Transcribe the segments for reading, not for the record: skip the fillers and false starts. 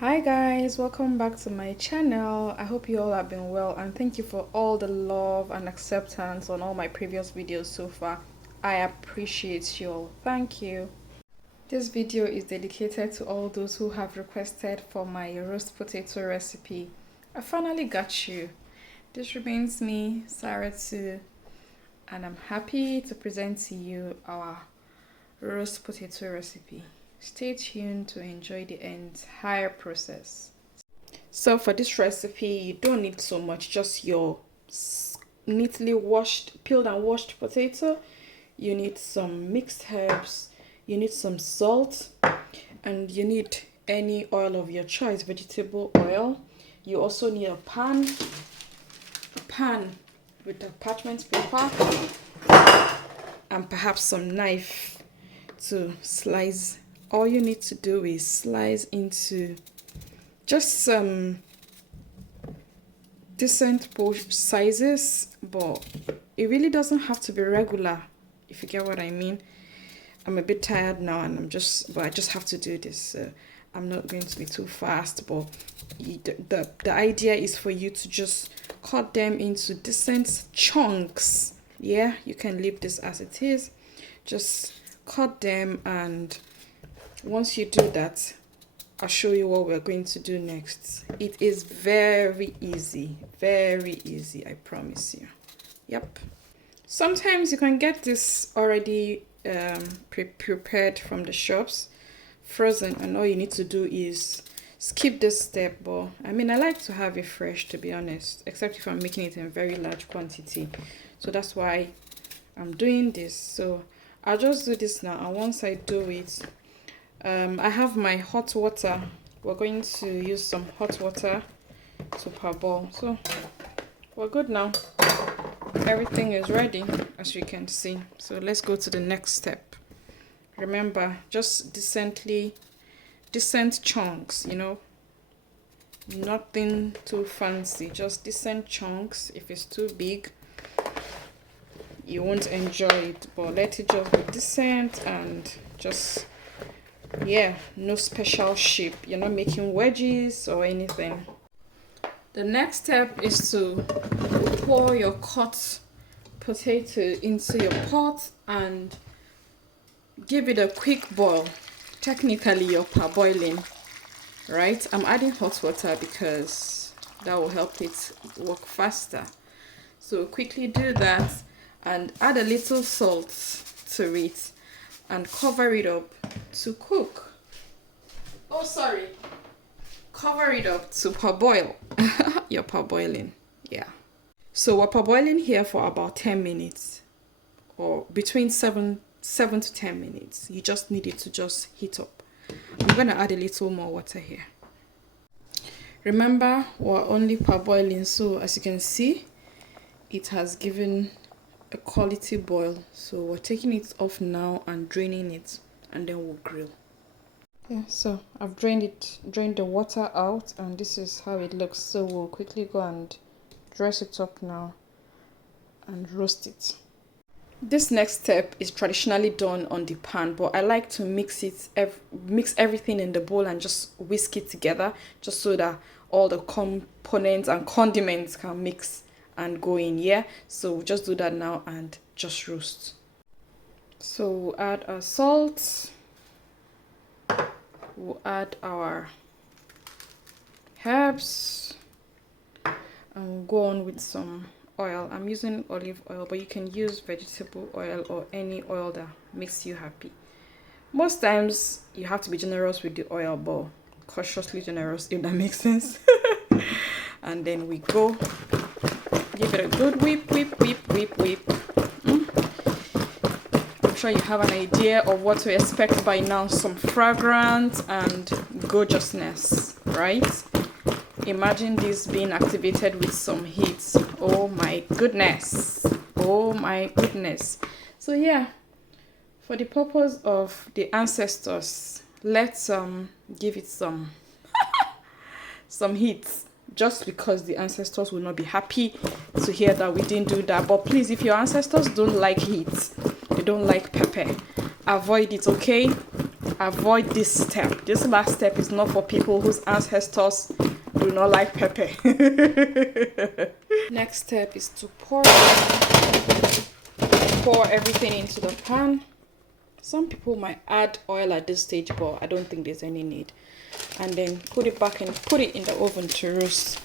Hi guys, welcome back to my channel. I hope you all have been well and thank you for all the love and acceptance on all my previous videos so far. I appreciate you all. Thank you. This video is dedicated to all those who have requested for my roast potato recipe. I finally got you. This remains me, Saratu, and I'm happy to present to you our roast potato recipe. Stay tuned to enjoy the entire process. So for this recipe, you don't need so much, just your neatly washed, peeled and washed potato. You need some mixed herbs, you need some salt, and you need any oil of your choice, vegetable oil. You also need a pan with a parchment paper and perhaps some knife to slice. All you need to do is slice into just some decent sizes, but it really doesn't have to be regular, if you get what I mean. I'm a bit tired now and I just have to do this. I'm not going to be too fast, but the idea is for you to just cut them into decent chunks. Yeah, you can leave this as it is. Just cut them, and once you do that, I'll show you what we're going to do next. It is very easy, I promise you. Yep. Sometimes you can get this already prepared from the shops, frozen, and all you need to do is skip this step. But I mean, I like to have it fresh, to be honest, except if I'm making it in very large quantity. So that's why I'm doing this. So I'll just do this now, and once I do it, I have my hot water. We're going to use some hot water to parboil. So we're good now. Everything is ready, as you can see. So let's go to the next step. Remember, just decent chunks, you know, nothing too fancy, just decent chunks. If it's too big, you won't enjoy it, but let it just be decent and just, yeah, no special shape. You're not making wedges or anything. The next step is to pour your cut potato into your pot and give it a quick boil. Technically, you're parboiling, right? I'm adding hot water because that will help it work faster. So quickly do that and add a little salt to it and cover it up to cook. Oh, sorry. Cover it up to parboil. You're parboiling, yeah. So we're parboiling here for about 10 minutes, or between 7 to 10 minutes. You just need it to just heat up. I'm gonna add a little more water here. Remember, we're only parboiling, so as you can see, it has given a quality boil. So we're taking it off now and draining it, and then we'll grill. Yeah, so I've drained the water out, and this is how it looks. So we'll quickly go and dress it up now and roast it. This next step is traditionally done on the pan, but I like to mix everything in the bowl and just whisk it together, just so that all the components and condiments can mix and go in. Yeah, so we'll just do that now and just roast. So we'll add our salt. We'll add our herbs and we'll go on with some oil. I'm using olive oil, but you can use vegetable oil or any oil that makes you happy. Most times you have to be generous with the oil, but cautiously generous, if that makes sense. And then we go give it a good whip. I'm sure you have an idea of what to expect by now. Some fragrance and gorgeousness, right? Imagine this being activated with some heat. Oh my goodness. So yeah, for the purpose of the ancestors, let's give it some heat, just because the ancestors will not be happy to hear that we didn't do that. But please, if your ancestors don't like heat, they don't like pepper, avoid it, okay? avoid this step. This last step is not for people whose ancestors do not like pepper. Next step is to pour everything into the pan. Some people might add oil at this stage, but I don't think there's any need. And then put it back and put it in the oven to roast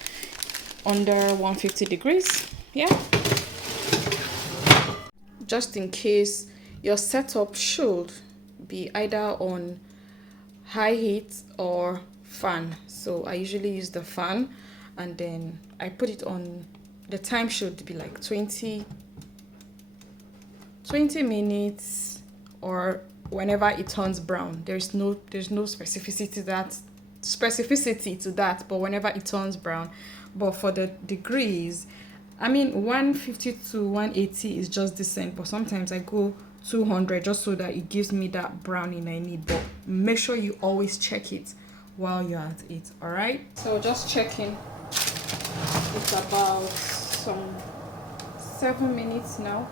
under 150 degrees. Yeah. Just in case, your setup should be either on high heat or fan. So I usually use the fan, and then I put it on. The time should be like 20 minutes, or whenever it turns brown. There's no specificity to that, but whenever it turns brown. But for the degrees, I mean 150 to 180 is just decent, but sometimes I go 200 just so that it gives me that browning I need. But make sure you always check it while you're at it. All right, so just checking. It's about some 7 minutes now.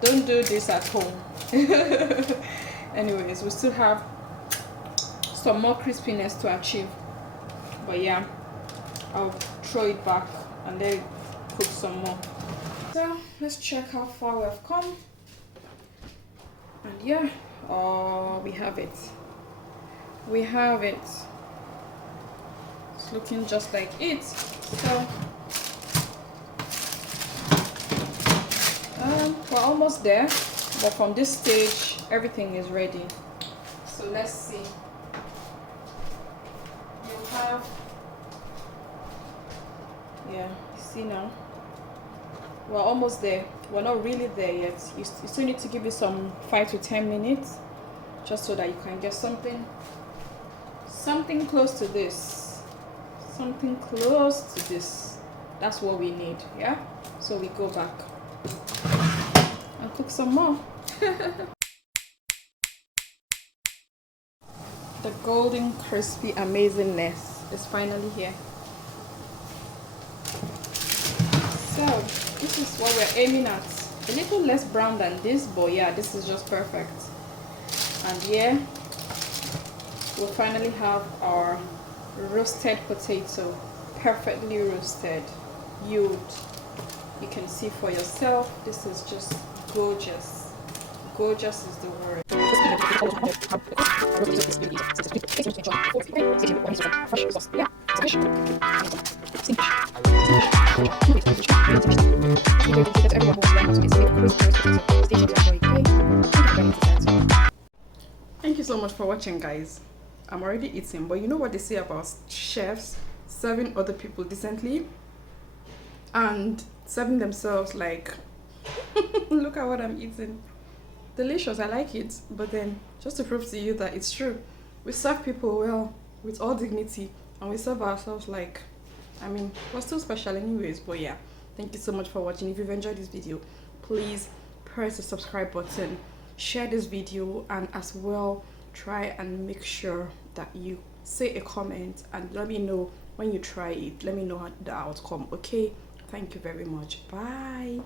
Don't do this at home. Anyways, we still have some more crispiness to achieve, but yeah, I'll throw it back and then cook some more. So let's check how far we've come. And yeah, we have it. It's looking just like it. So we're almost there, but from this stage everything is ready. So let's see. You have, yeah, you see now, we're almost there. We're not really there yet. You still need to give it some 5 to 10 minutes just so that you can get something close to this. That's what we need. Yeah, so we go back and cook some more. The golden crispy amazingness is finally here. So this is what we're aiming at. A little less brown than this, but yeah, this is just perfect. And yeah, we'll finally have our roasted potato, perfectly roasted. You can see for yourself. This is just gorgeous. Gorgeous is the word. Thank you so much for watching, guys. I'm already eating, but you know what they say about chefs serving other people decently and serving themselves like look at what I'm eating. Delicious, I like it. But then just to prove to you that it's true, we serve people well with all dignity, and we serve ourselves like, I mean, we're still special anyways. But yeah, thank you so much for watching. If you've enjoyed this video, please press the subscribe button, share this video, and as well try and make sure that you say a comment and let me know when you try it. Let me know the outcome. Okay, thank you very much. Bye.